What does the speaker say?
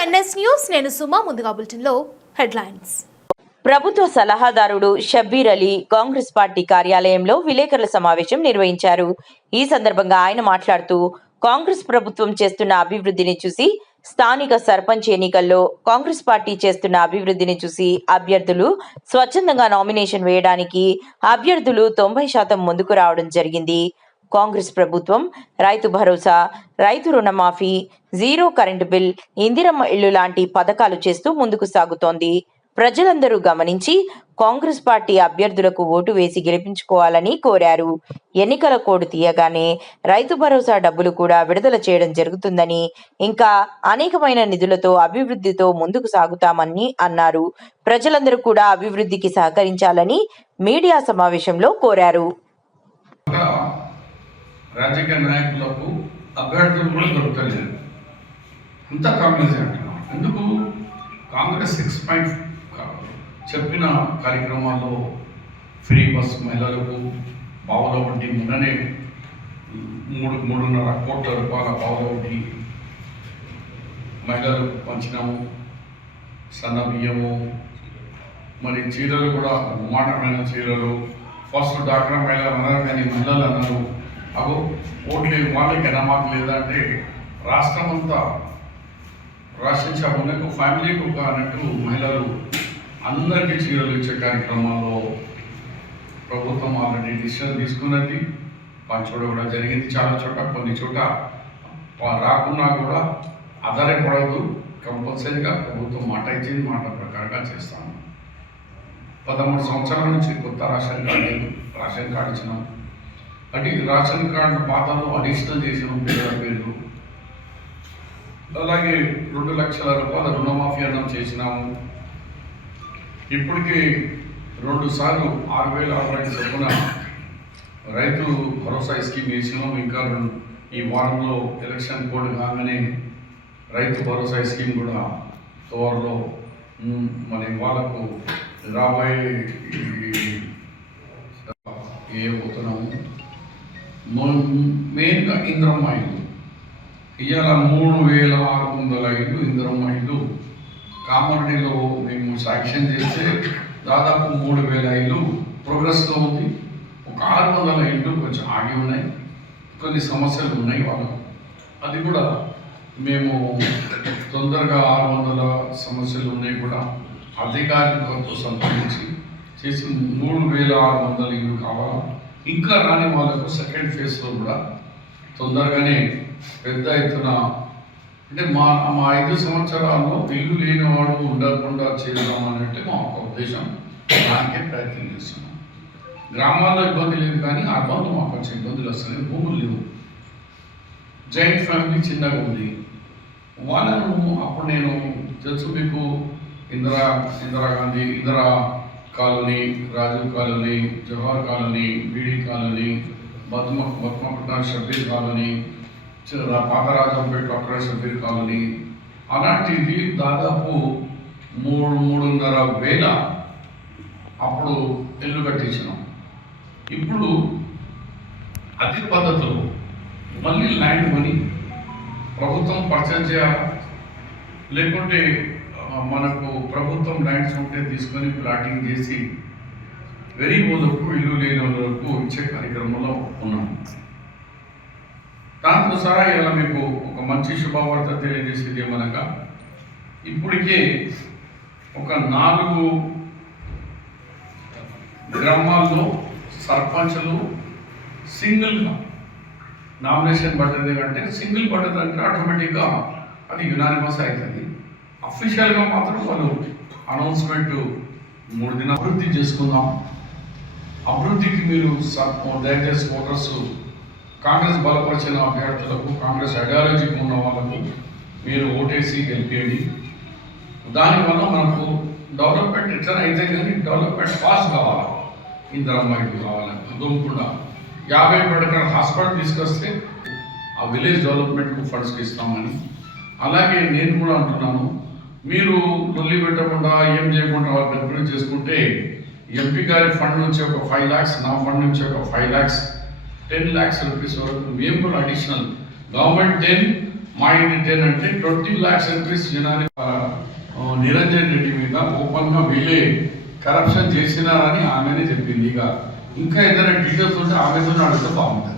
NS news నేను సుమా ముందుగా బులెటిన్లో హెడ్లైన్స్. ప్రభుత్వ సలహాదారుడు షబ్బీర్ అలీ కాంగ్రెస్ పార్టీ కార్యాలయంలో విలేకరుల సమావేశం నిర్వహించారు. ఈ సందర్భంగా ఆయన మాట్లాడుతూ కాంగ్రెస్ ప్రభుత్వం చేస్తున్న అభివృద్ధిని చూసి స్థానిక సర్పంచ్ ఎన్నికల్లో కాంగ్రెస్ పార్టీ చేస్తున్న అభివృద్ధిని చూసి అభ్యర్థులు స్వచ్ఛందంగా నామినేషన్ వేయడానికి అభ్యర్థులు తొంభై శాతం ముందుకు రావడం జరిగింది. కాంగ్రెస్ ప్రభుత్వం రైతు భరోసా రైతు రుణమాఫీ జీరో కరెంటు బిల్ ఇందిరమ్మ ఇల్లు లాంటి పథకాలు చేస్తూ ముందుకు సాగుతోంది. ప్రజలందరూ గమనించి కాంగ్రెస్ పార్టీ అభ్యర్థులకు ఓటు వేసి గెలిపించుకోవాలని కోరారు. ఎన్నికల కోడ్ తీయగానే రైతు భరోసా డబ్బులు కూడా విడుదల చేయడం జరుగుతుందని ఇంకా అనేకమైన నిధులతో అభివృద్ధితో ముందుకు సాగుతామని అన్నారు. ప్రజలందరూ కూడా అభివృద్ధికి సహకరించాలని మీడియా సమావేశంలో కోరారు. రాజకీయ నాయకులకు అభ్యర్థులు కూడా దొరకలేదు. అంతా కాంగ్రెస్ అంటున్నాం. ఎందుకు? కాంగ్రెస్ సిక్స్ పాయింట్ చెప్పిన కార్యక్రమాల్లో ఫ్రీ బస్ మహిళలకు బావుల వడ్డీ మొన్ననే మూడు మూడున్నర కోట్ల రూపాయల బావుల వడ్డీ మహిళలకు పంచినాము. సన్న బియ్యము మరి చీరలు కూడా బ్రహ్మాండమైన చీరలు. ఫస్ట్ డాక్టర్ మహిళలు అన్నారు కానీ మహిళలు అన్నారు అగో ఓట్లు వాళ్ళకి మాకు లేదంటే రాష్ట్రం అంతా రాష్ట్రం షాపులకు ఫ్యామిలీకి ఒక అన్నట్టు మహిళలు అందరికీ చీరలు ఇచ్చే కార్యక్రమాల్లో ప్రభుత్వం ఆల్రెడీ డిసిషన్ తీసుకున్నది. పంచడం కూడా జరిగింది చాలా చోట కొన్ని చోట రాకున్నా కూడా ఆధారపడదు కంపల్సరీగా ప్రభుత్వం మాట ఇచ్చింది మాట ప్రకారంగా చేస్తాను పదమూడు సంవత్సరాల నుంచి కొత్త రేషన్ కార్డు లేదు. రేషన్ కార్డు ఇచ్చినాం అంటే రేషన్ కార్డు పాతలో అడిషనల్ చేసిన పేదల పేర్లు అలాగే రెండు లక్షల రూపాయల రుణమాఫీ అన్నం చేసినాము ఇప్పటికీ రెండు సార్లు ఆరు వేల అరవై చొప్పున రైతు భరోసా స్కీమ్ వేసినాం ఇంకా రెండు ఈ వారంలో ఎలక్షన్ కోడ్ కాగానే రైతు భరోసా స్కీమ్ కూడా త్వరలో మన వాళ్ళకు రాబోయే ఏ పోతున్నాము మెయిన్గా ఇంద్రమ్మ ఇల్లు. ఇవాళ మూడు వేల ఆరు వందల ఐదు ఇంద్రమ్మ ఇల్లు. కామారెడ్డిలో మేము శాంక్షన్ చేస్తే దాదాపు మూడు వేల ఇల్లు ప్రోగ్రెస్లో ఉంది. ఒక ఆరు వందల ఇల్లు కొంచెం ఆగి ఉన్నాయి. కొన్ని సమస్యలు ఉన్నాయి వాళ్ళకు. అది కూడా మేము తొందరగా ఆరు వందల సమస్యలు ఉన్నాయి కూడా అధికారికతో సంప్రదించి చేసి మూడు వేల ఆరు వందల ఇల్లు కావాలా? ఇంకా రాని వాళ్ళకు సెకండ్ ఫేజ్లో కూడా తొందరగానే పెద్ద ఎత్తున అంటే మా మా ఐదు సంవత్సరాల్లో ఇల్లు లేనివాడు ఉండకుండా చేద్దాం అన్నట్టు మా ఒక ఉద్దేశం. దానికే ప్రయత్నం చేస్తున్నాం. గ్రామాల్లో ఇబ్బంది లేదు కానీ అర్బన్లో మాకు కొంచెం ఇబ్బందులు వస్తున్నాయి భూములు లేవు. జాయింట్ ఫ్యామిలీ చిన్నగా ఉంది. వాళ్ళను అప్పుడు నేను తెలుసు మీకు Indira Indira Gandhi Indira colony Rajiv colony Jawahar colony Beedi colony బతుమ బతుమపట్న షబ్బీర్ కాలనీ చి- పాతరాజంపేట అక్కడ షబ్బీర్ కాలనీ. అలాంటిది దాదాపు మూడు మూడున్నర వేల అప్పుడు ఇల్లు కట్టించినాం. ఇప్పుడు అతి పద్ధతులు మళ్ళీ ల్యాండ్ మనీ ప్రభుత్వం పర్చేజ్ చేయాలా? లేకుంటే మనకు ప్రభుత్వం ల్యాండ్స్ ఉంటే తీసుకొని ప్లాటింగ్ చేసి వెరీ ఓదకు ఇల్లు లేని వాళ్ళకు ఇచ్చే కార్యక్రమంలో ఉన్నాం. దాంతో సహా ఇలా మీకు ఒక మంచి శుభవార్త తెలియజేసేది ఏమనగా ఇప్పటికే ఒక నాలుగు గ్రామాల్లో సర్పంచ్లు సింగిల్గా నామినేషన్ పడ్డది అంటే సింగిల్ పడ్డది అంటే ఆటోమేటిక్గా అది యునానిమస్ అవుతుంది. అఫీషియల్గా మాత్రం వాళ్ళు అనౌన్స్మెంట్ మూడు దిన అభివృద్ధి చేసుకుందాం. అభివృద్ధికి మీరు దయచేసి ఓటర్స్ కాంగ్రెస్ బలపరిచిన అభ్యర్థులకు కాంగ్రెస్ ఐడియాలజీకి ఉన్న వాళ్ళకు మీరు ఓటేసి గెలిపేయండి. దానివల్ల మనకు డెవలప్మెంట్ రిటర్న్ అయితే కానీ డెవలప్మెంట్ ఫాస్ట్ కావాలి? ఇందిరమ్మాయికి కావాలి? దుమ్ముకుండా యాభై పడకల హాస్పిటల్ తీసుకొస్తే ఆ విలేజ్ డెవలప్మెంట్కు ఫండ్స్కి ఇస్తామని. అలాగే నేను కూడా అంటున్నాను మీరు లొల్లి పెట్టకుండా ఏం చేయకుండా వాళ్ళు డబ్బులు చేసుకుంటే ఎంపీ గారి ఫండ్ నుంచి ఒక ఫైవ్ ల్యాక్స్ నా ఫండ్ నుంచి ఒక five lakhs ten lakhs rupees వరకు మేము కూడా అడిషనల్. గవర్నమెంట్ టెన్ మా ఇంటి అంటే ట్వంటీ ల్యాక్స్ రూపీస్ జనానికి నిరంజన్ రెడ్డి మీద ఓపెన్గా వెళ్ళే కరప్షన్ చేసినారని ఆమెనే చెప్పింది. ఇక ఇంకా ఏదైనా డీటెయిల్స్ ఉంటే ఆమెతో అడిగితే బాగుంటుంది.